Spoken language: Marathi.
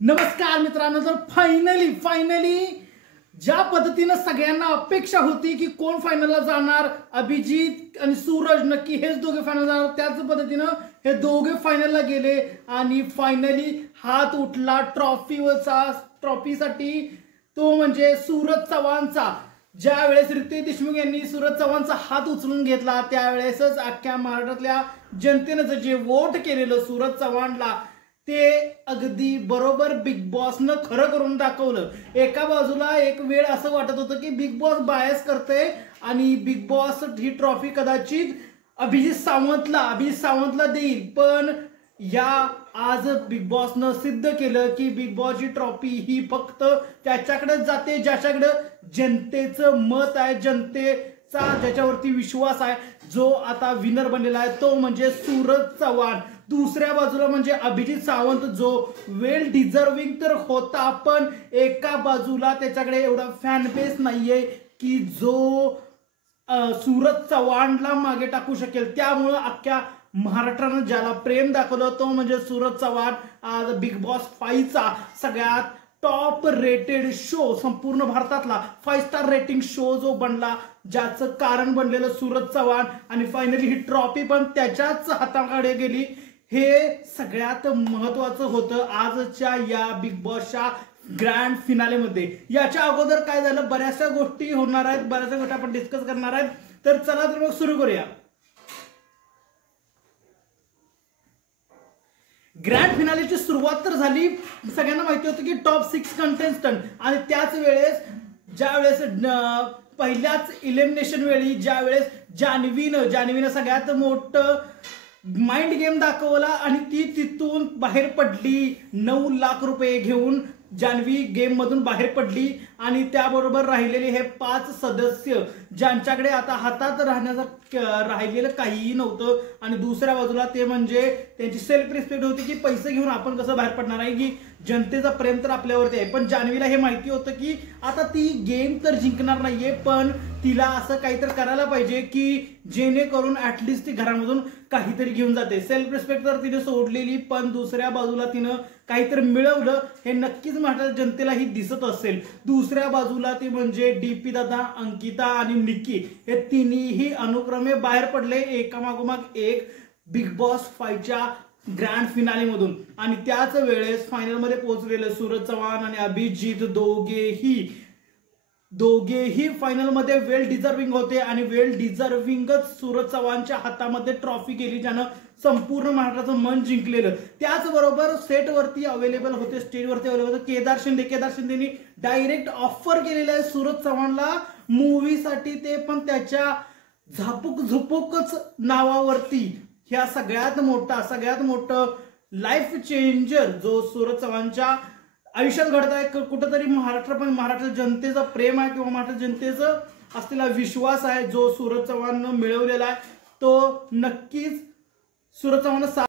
नमस्कार मित्रांनो, तर फायनली ज्या पद्धतीने सगळ्यांना अपेक्षा होती की कोण फायनलला जाणार, अभिजित आणि सूरज नक्की हेच दोघे फायनल जाणार, त्याच पद्धतीने हे दोघे फायनलला गेले आणि फायनली हात उठला ट्रॉफीसाठी। तो म्हणजे सूरज चव्हाणचा। ज्या वेळेस रितेश देशमुख यांनी सूरज चव्हाणचा हात उचलून घेतला त्यावेळेसच अख्ख्या महाराष्ट्रातल्या जनतेने जे वोट केलेलं सूरज चव्हाणला ते अगदी बरोबर बिग बॉसनं खरं करून दाखवलं। एका बाजूला एक वेळ असं वाटत होतं की बिग बॉस बायस करते आणि बिग बॉस ही ट्रॉफी कदाचित अभिजित सावंतला देईल, पण या आज बिग बॉसनं सिद्ध केलं की बिग बॉसची ट्रॉफी ही फक्त त्याच्याकडे जाते ज्याच्याकडे जनतेचं मत आहे, जनतेचा ज्याच्यावरती विश्वास आहे। जो आता विनर बनलेला आहे तो म्हणजे सूरज चव्हाण। दुसऱ्या बाजूला म्हणजे अभिजित सावंत, जो वेल डिझर्विंग तर होता, पण एका बाजूला त्याच्याकडे एवढा फॅन बेस नाहीये की जो सूरज चव्हाणला मागे टाकू शकेल। त्यामुळे अख्ख्या महाराष्ट्रानं ज्याला प्रेम दाखवलं तो म्हणजे सूरज चव्हाण। आज बिग बॉस 5 चा सगळ्यात टॉप रेटेड शो, संपूर्ण भारतातला 5 स्टार रेटिंग शो जो बनला, ज्याचं कारण बनलेलं सूरज चव्हाण, आणि फायनली ही ट्रॉफी पण त्याच्याच हाताकडे गेली। हे सगळ्यात महत्वाचं होतं आजच्या या बिग बॉसच्या ग्रँड फिनालेमध्ये। याच्या अगोदर काय झालं, बऱ्याचशा गोष्टी होणार आहेत, बऱ्याचशा गोष्टी आपण डिस्कस करणार आहेत, तर चला तर मग सुरू करूया। ग्रँड फिनालेची सुरुवात तर झाली, सगळ्यांना माहिती होतं की टॉप 6 कंटेस्टंट, आणि त्याच वेळेस ज्या वेळेस पहिल्याच इलिमिनेशन वेळी ज्या वेळेस जान्हवीनं सगळ्यात मोठं माइंड गेम दाखवला आणि ती तिथून बाहेर पडली। 9 लाख रुपये घेऊन जान्हवी गेम मधून बाहेर पडली, आणि त्याबरोबर राहिलेले हे 5 सदस्य ज्यांच्याकडे आता हातात राहिलेलं काहीही नव्हतं। आणि दुसऱ्या बाजूला ते म्हणजे त्यांची सेल्फ रिस्पेक्ट होती की पैसे घेऊन आपण कसं बाहेर पडणार आहे, की जनतेचं प्रेम तर आपल्यावरती आहे। पण जान्हवीला हे माहिती होतं की आता ती गेम तर जिंकणार नाहीये, पण तिला असं काहीतरी करायला पाहिजे की जेणेकरून ऍटलिस्ट ती घरामधून काहीतरी घेऊन जाते। सेल्फ रिस्पेक्ट तर तिने सोडलेली, पण दुसऱ्या बाजूला तिनं काहीतरी मिळवलं हे नक्कीच महाराष्ट्र जनतेलाही दिसत असेल। दुसऱ्या बाजूला ती म्हणजे डीपी दादा, अंकिता आणि निक्की हे तिन्ही अनुक्रमे बाहेर पडले एकामागोमाग एक बिग बॉस 5 च्या ग्रँड फिनाले मधून। आणि त्याच वेळेस फायनल मध्ये पोहोचलेले सूरज चव्हाण आणि अभिजित दोघेही फायनल मध्ये वेल डिझर्विंग होते, आणि वेल डिझर्विंगच सूरज चव्हाणच्या हातामध्ये ट्रॉफी गेली, ज्यानं संपूर्ण महाराष्ट्राचं मन जिंकलेलं। त्याचबरोबर सेटवरती अवेलेबल होते, स्टेजवरती अवेलेबल होते केदार शिंदेनी डायरेक्ट ऑफर केलेलं आहे सूरज चव्हाणला मूवीसाठी, ते पण त्याच्या झुपूकच नावावरती। ह्या सगळ्यात मोठं लाईफ चेंजर जो सूरज चव्हाणच्या आयुष्यात घडत आहे, कुठंतरी महाराष्ट्र जनतेचा प्रेम आहे किंवा महाराष्ट्र जनतेचा असलेला विश्वास आहे जो सूरज चव्हाणनं मिळवलेला आहे, तो नक्कीच सूरज चव्हाण